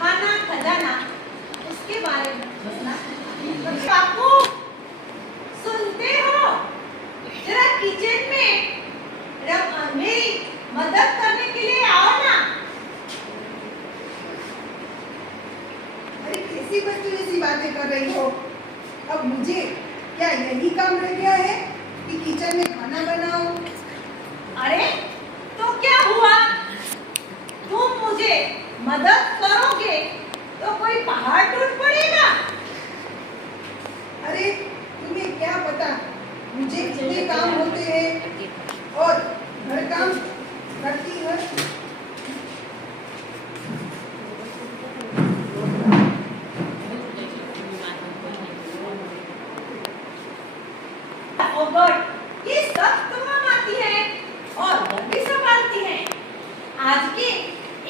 खाना खजाना उसके बारे में बोलना। बापू सुनते हो, जरा किचन में मेरी मदद करने के लिए आओ ना। अरे कैसी बच्चों जैसी बातें कर रही हो? अब मुझे क्या यही काम रह गया है कि किचन में खाना बनाओ? अरे तो क्या हुआ, तुम मुझे मदद करोगे तो कोई पहाड़ टूट पड़ेगा। अरे तुम्हें क्या पता मुझे कितने काम होते हैं और घर काम करती है। ओ गॉड, ये सब तो हम आती है और घर भी संभालती है। आज के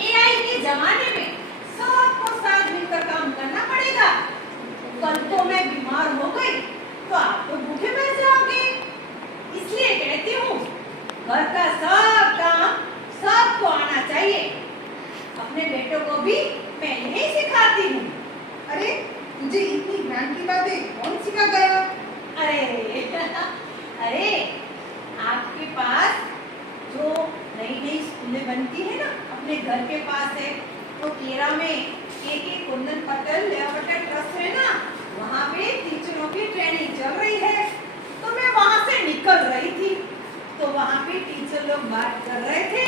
एआई के जमाने में सबको साथ मिलकर काम करना पड़ेगा। कल को मैं बीमार हो गई तो आप तो भूखे मर जाओगे। इसलिए कहती हूँ, घर का सब काम सबको आना चाहिए। अपने बेटों को भी मैं यही सिखाती हूँ। अरे तुझे इतनी ज्ञान की बातें कौन सिखा गया? अरे अरे आपके पास जो नई नई स्कूलें बनती है ना, अपने घर के पास है, तो केरा में के कुंदन पटेल लेआउट ट्रस्ट है ना, वहाँ पे टीचरों की ट्रेनिंग चल रही है। तो मैं वहाँ से निकल रही थी तो वहाँ पे टीचर लोग बात कर रहे थे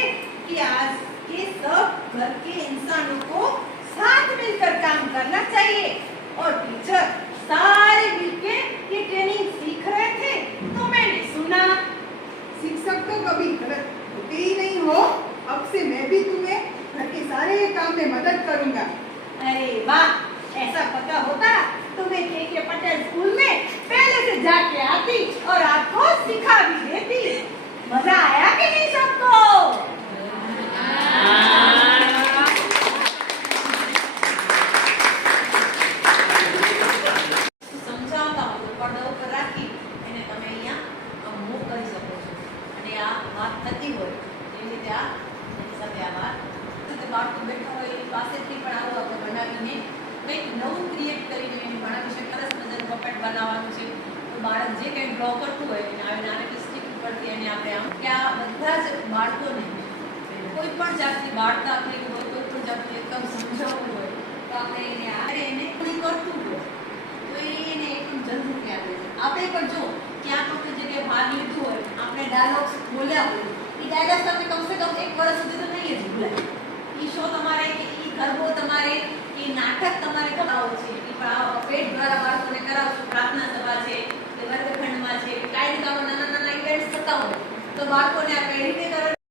कि आज के सब घर के इंसानों को साथ मिलकर काम करना चाहिए। और टीचर सारे मिलके ये ट्रेनिंग सीख रहे थे तो मैंने सुना। शिक्षक तो कभी गलत होते ही नहीं हो। अब से मैं भी तुम्हें घर के सारे काम में मदद करूंगा। अरे वाह, ऐसा पता होता तो मैं के पटेल स्कूल में पहले से जाके आती और आपको सिखा भी देती। मजा आया कि नहीं सबको? સમજાવતા હોય તો પડદા ઉપર રાખી અને તમે અહીંયા મૂવ કરી શકો છો અને આ વાત થતી હોય એવી રીતે આ એની સાથે આ વાત બાળકો બેઠા હોય એની પાસેથી પણ આવું આપણે બનાવીને કંઈક નવું ક્રિએટ કરીને એને ભણાવી શકે. સરસ મજાનું પપેટ બનાવવાનું છે તો બાળક જે કંઈ ડ્રો કરતું હોય એને આવીને આનાથી સ્ટીક ઉપરથી એને આપણે આમ કે આ બધા જ બાળકોને કોઈ પણ જાતની વાર્તા આપણી હોય, કોઈ પણ જાતનું એકદમ સમજાવવું હોય તો આપણે એને કોઈ કરતું હોય તો એને એકદમ જલ્દીથી આવે છે. આપણે પણ જો ક્યાંક આપણે જગ્યાએ ભાગ લીધું હોય, આપણે ડાયલોગ્સ બોલ્યા હોય, એ ડાયલોગ્સ તમને કમસે કમ 1 વર્ષ સુધી તો નહીં જ ભૂલાય. એ શો તમારે કે એ ગરબો તમારે એ નાટક તમારે કરાવવું છે, એ પેટ દ્વારા બાળકોને કરાવશું. પ્રાર્થના સભા છે કે વર્ગખંડમાં છે, કાંઈ નાના નાના ઇવેન્ટ્સ થતા હોય તો બાળકોને આ પેઢીને